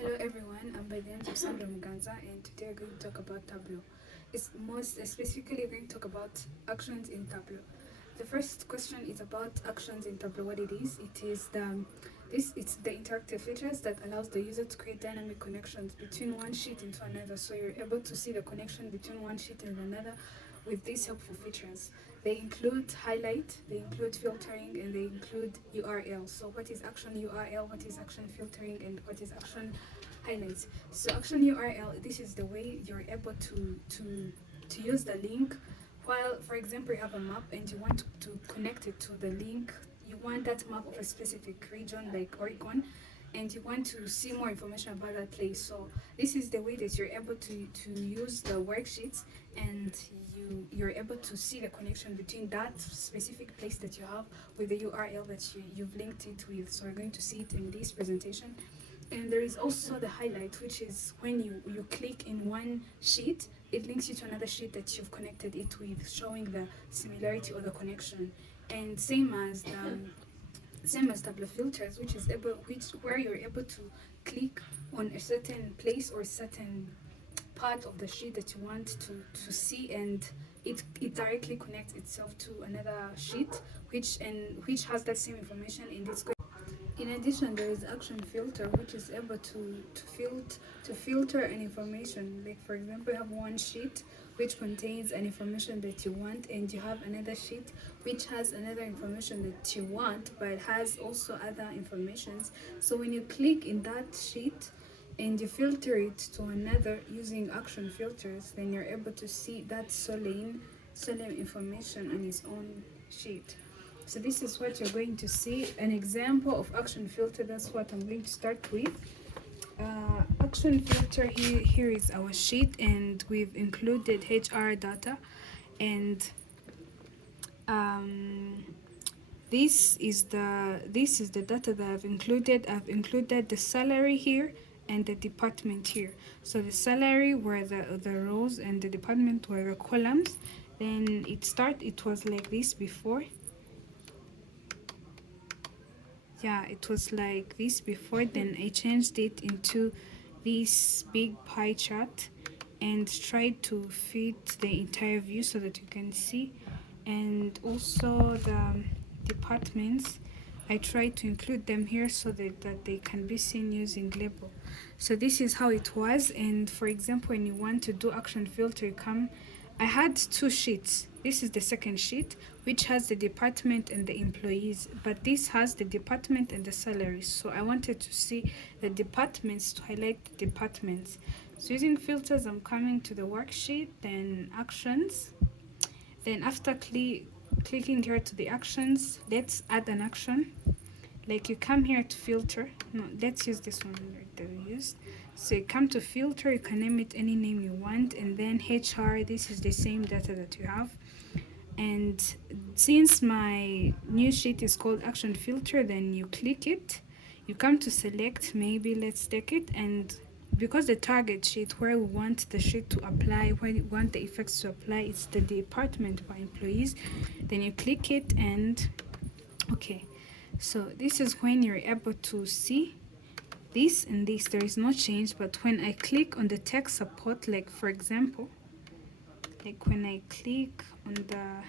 Hello everyone, I'm by the name of Sandra Muganza, and today we're going to talk about Tableau. It's most specifically going to talk about actions in Tableau. The first question is about actions in Tableau. What it is? It's the interactive features that allows the user to create dynamic connections between one sheet into another. So you're able to see the connection between one sheet and another with these helpful features. They include highlight, they include filtering, and they include URL. So what is action URL, what is action filtering, and what is action highlights? So action URL, this is the way you're able to use the link. While, for example, you have a map and you want to connect it to the link, you want that map of a specific region like Oregon, and you want to see more information about that place. So this is the way that you're able to use the worksheets, and you're able to see the connection between that specific place that you have with the URL that you've linked it with. So we're going to see it in this presentation. And there is also the highlight, which is when you click in one sheet, it links you to another sheet that you've connected it with, showing the similarity or the connection. And same as Tableau filters, where you're able to click on a certain place or certain part of the sheet that you want to see, and it directly connects itself to another sheet which has that same information, and it's going. In addition, there is action filter, which is able to filter an information. Like, for example, you have one sheet which contains an information that you want, and you have another sheet which has another information that you want but has also other informations. So when you click in that sheet and you filter it to another using action filters, then you're able to see that same information on its own sheet. So this is what you're going to see, an example of action filter. That's what I'm going to start with. Action filter, here is our sheet, and we've included HR data, and this is the data that I've included. I've included the salary here and the department here. So the salary were the rows and the department were the columns. Then it was like this before. Yeah, it was like this before. Then I changed it into this big pie chart and tried to fit the entire view so that you can see. And also the departments, I tried to include them here so that they can be seen using label. So this is how it was. And for example, when you want to do action filter, I had two sheets. This is the second sheet, which has the department and the employees, but this has the department and the salaries. So I wanted to see the departments, to highlight the departments. So using filters, I'm coming to the worksheet, then actions. Then after clicking here to the actions, let's add an action. Like, you come here to filter. No, let's use this one that we used. So you come to filter, you can name it any name you want, and then HR, this is the same data that you have. And since my new sheet is called action filter, then you click it, you come to select, maybe let's take it, and because the target sheet where we want the sheet to apply, where we want the effects to apply, it's the department by employees. Then you click it, and okay, so this is when you're able to see this and this. There is no change, but when I click on the tech support, like for example, like when I click on the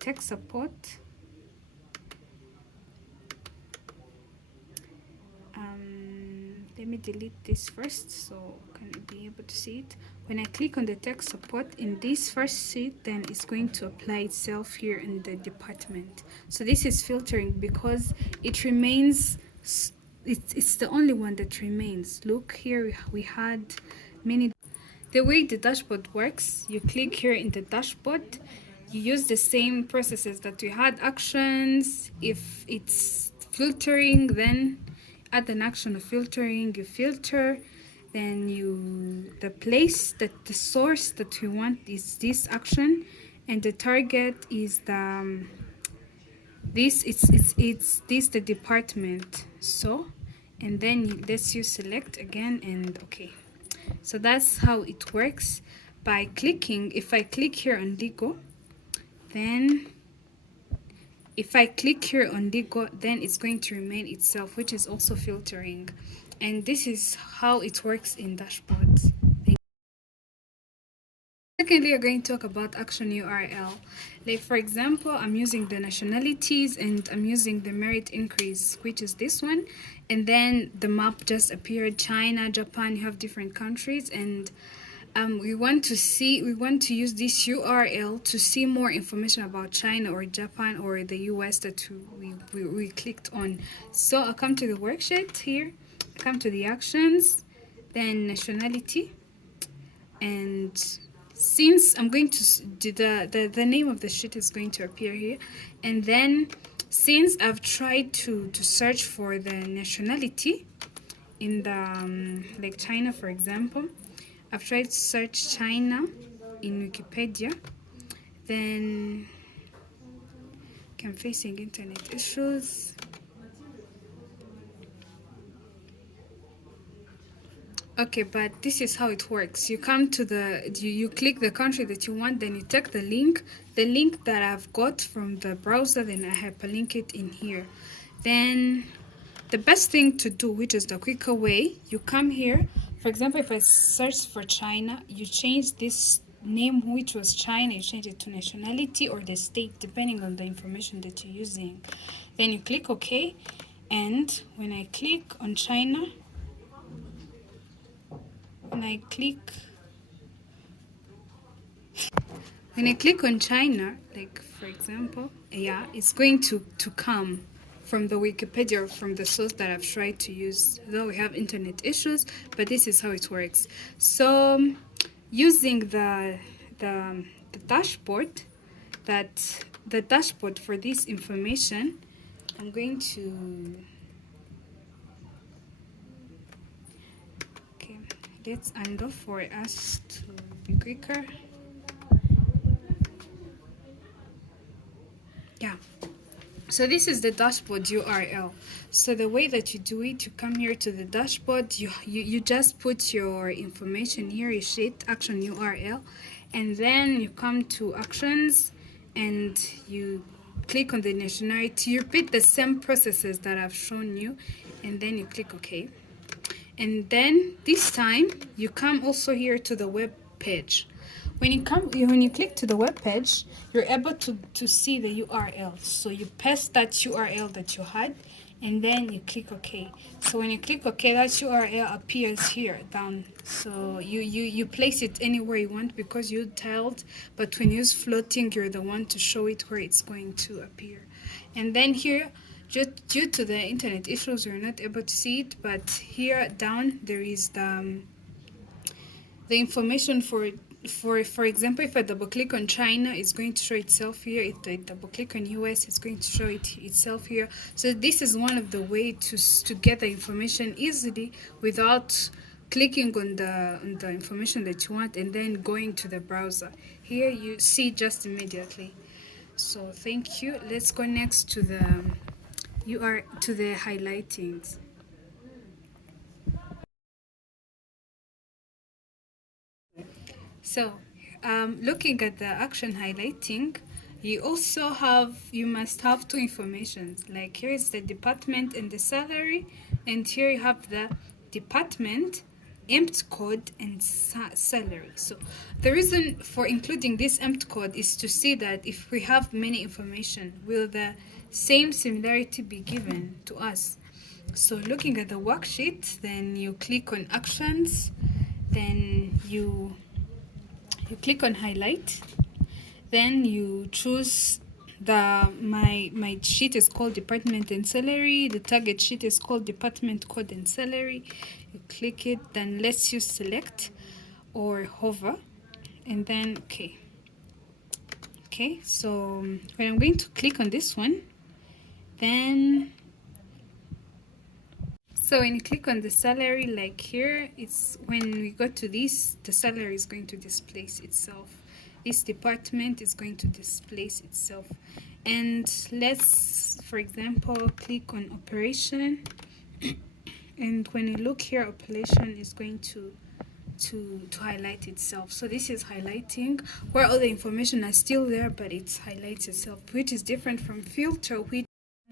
tech support, let me delete this first so can you be able to see it. When I click on the tech support in this first sheet, then it's going to apply itself here in the department. So this is filtering because it remains, it's the only one that remains. Look here, we had many. The way the dashboard works, you click here in the dashboard, you use the same processes that we had. Actions, if it's filtering, then add an action of filtering, you filter, then the place that the source that we want is this action, and the target is the it's this the department. So, and then let's use select again, and okay. So that's how it works by clicking. If I click here on Lego, then if I click here on Lego, then it's going to remain itself, which is also filtering. And this is how it works in dashboards. Secondly, we're going to talk about action URL. Like for example, I'm using the nationalities and I'm using the merit increase, which is this one. And then the map just appeared, China, Japan, you have different countries. And we want to use this URL to see more information about China or Japan or the US that we clicked on. So I'll come to the worksheet here, come to the actions, then nationality, and since I'm going to do the name of the sheet is going to appear here, and then since I've tried to search for the nationality in the like China, for example, I've tried to search China in Wikipedia, then I'm facing internet issues. Okay, but this is how it works. You come to you click the country that you want, then you take the link that I've got from the browser, then I hyperlink it in here. Then the best thing to do, which is the quicker way, you come here. For example, if I search for China, you change this name, which was China, you change it to nationality or the state, depending on the information that you're using. Then you click OK, and when I click on China, when I click on China, like for example, yeah, it's going to come from the Wikipedia or from the source that I've tried to use, though we have internet issues, but this is how it works. So using the dashboard, the dashboard for this information, I'm going to, okay, let's undo for us to be quicker. Yeah, so this is the dashboard URL. So the way that you do it, you come here to the dashboard, you just put your information here, you sheet action URL, and then you come to actions and you click on the nationality. You repeat the same processes that I've shown you, and then you click OK. And then this time you come also here to the web page. When you click to the web page, you're able to see the URL. So you paste that URL that you had, and then you click OK. So when you click OK, that URL appears here down. So you place it anywhere you want because you tiled, but when you use floating, you're the one to show it where it's going to appear. And then here, just due to the internet issues, you're not able to see it, but here down there is the information for example, if I double click on China, it's going to show itself here. If I double click on US, it's going to show itself here. So this is one of the way to get the information easily without clicking on the information that you want and then going to the browser. Here you see just immediately. So thank you. Let's go next to the highlightings. So, looking at the action highlighting, you must have two informations. Like here is the department and the salary, and here you have the department, empt code, and salary. So the reason for including this empt code is to see that if we have many information, will the same similarity be given to us? So looking at the worksheet, then you click on actions, then you click on highlight, then you choose my sheet is called department and salary, the target sheet is called department code and salary. You click it, then lets you select or hover, and then okay. So when I'm going to click on this one, then so when you click on the salary, like here, it's when we go to this, the salary is going to displace itself. This department is going to displace itself. And let's, for example, click on operation. And when you look here, operation is going to highlight itself. So this is highlighting where all the information are still there, but it highlights itself, which is different from filter, which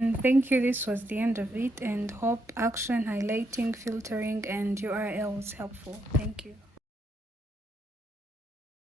Thank you. This was the end of it, and hope action, highlighting, filtering, and URL was helpful. Thank you.